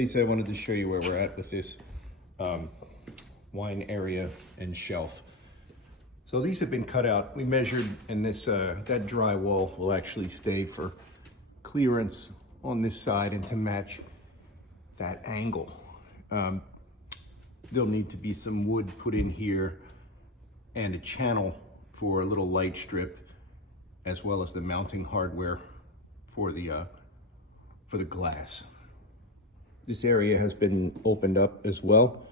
I wanted to show you where we're at with this wine area and shelf. So these have been cut out. We measured, and this that dry wall will actually stay for clearance on this side and to match that angle. There'll need to be some wood put in here and a channel for a little light strip, as well as the mounting hardware for the glass. This area has been opened up as well,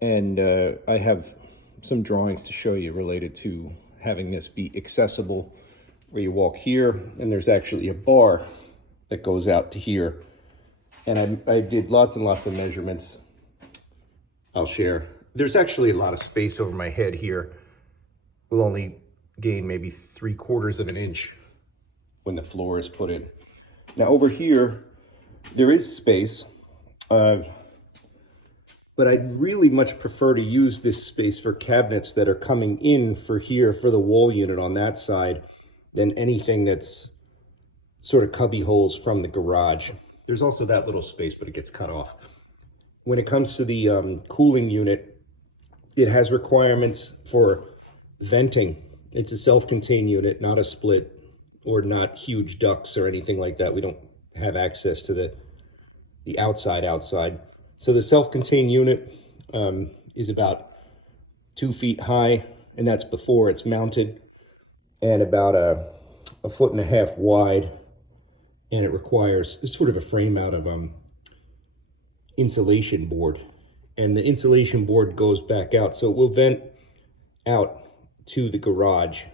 and I have some drawings to show you related to having this be accessible, where you walk here and there's actually a bar that goes out to here. And I did lots and lots of measurements I'll share. There's actually a lot of space over my head here. We'll only gain maybe 3/4 of an inch when the floor is put in. Now over here, there is space, but I'd really much prefer to use this space for cabinets that are coming in for here for the wall unit on that side than anything that's sort of cubby holes from the garage. There's also that little space, but it gets cut off. When it comes to the cooling unit, it has requirements for venting. It's a self-contained unit, not a split or not huge ducts or anything like that. We don't have access to the outside. So the self-contained unit is about 2 feet high, and that's before it's mounted, and about a 1.5 feet wide, and it requires sort of a frame out of insulation board, and the insulation board goes back out, so it will vent out to the garage.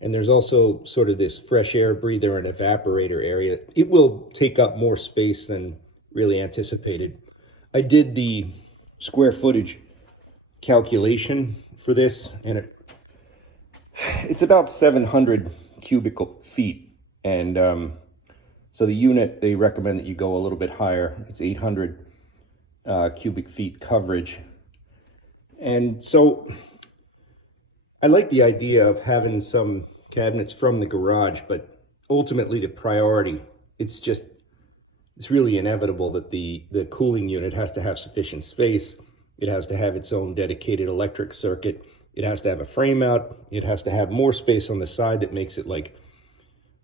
And there's also sort of this fresh air breather and evaporator area. It will take up more space than really anticipated. I did the square footage calculation for this, and it's about 700 cubic feet. And so the unit, they recommend that you go a little bit higher. It's 800 cubic feet coverage. And so I like the idea of having some cabinets from the garage, but ultimately the priority, it's really inevitable that the cooling unit has to have sufficient space. It has to have its own dedicated electric circuit. It has to have a frame out. It has to have more space on the side that makes it like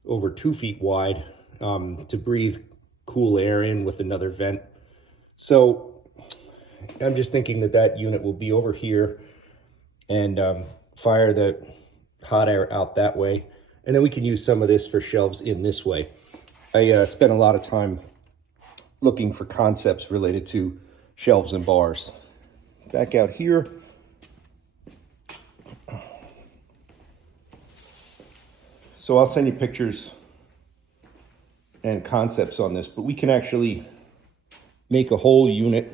over 2 feet wide to breathe cool air in with another vent. So I'm just thinking that unit will be over here and fire the hot air out that way. And then we can use some of this for shelves in this way. I spent a lot of time looking for concepts related to shelves and bars. Back out here. So I'll send you pictures and concepts on this, but we can actually make a whole unit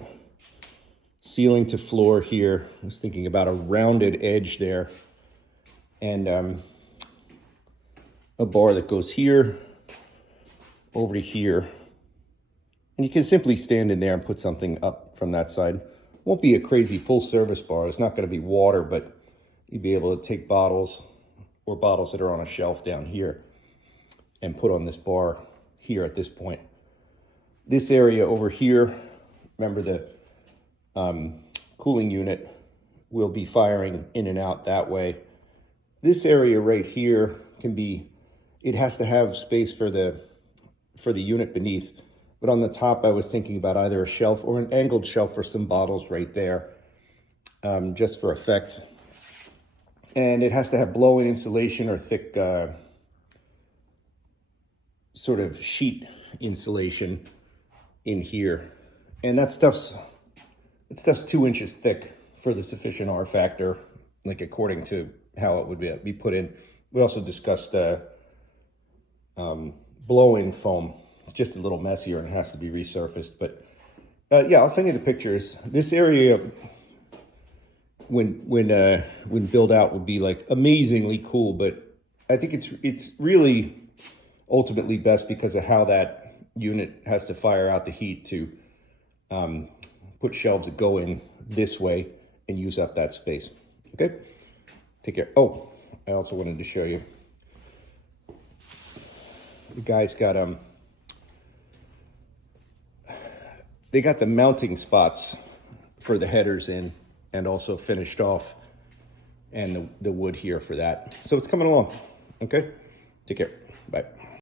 ceiling to floor here. I was thinking about a rounded edge there, and a bar that goes here over to here. And you can simply stand in there and put something up from that side. Won't be a crazy full service bar. It's not going to be water, but you'd be able to take bottles or bottles that are on a shelf down here and put on this bar here at this point. This area over here, remember the cooling unit will be firing in and out that way. This area right here it has to have space for the unit beneath. But on the top, I was thinking about either a shelf or an angled shelf for some bottles right there, just for effect. And it has to have blow-in insulation or thick sort of sheet insulation in here. And that stuff's 2 inches thick for the sufficient R factor, like according to how it would be put in. We also discussed blow-in foam. It's just a little messier and has to be resurfaced. But yeah, I'll send you the pictures. This area, when built out, would be like amazingly cool. But I think it's really ultimately best because of how that unit has to fire out the heat to put shelves that go in this way and use up that space. Okay, take care. Oh, I also wanted to show you. The guy's got they got the mounting spots for the headers in and also finished off, and the wood here for that. So it's coming along. Okay, take care. Bye.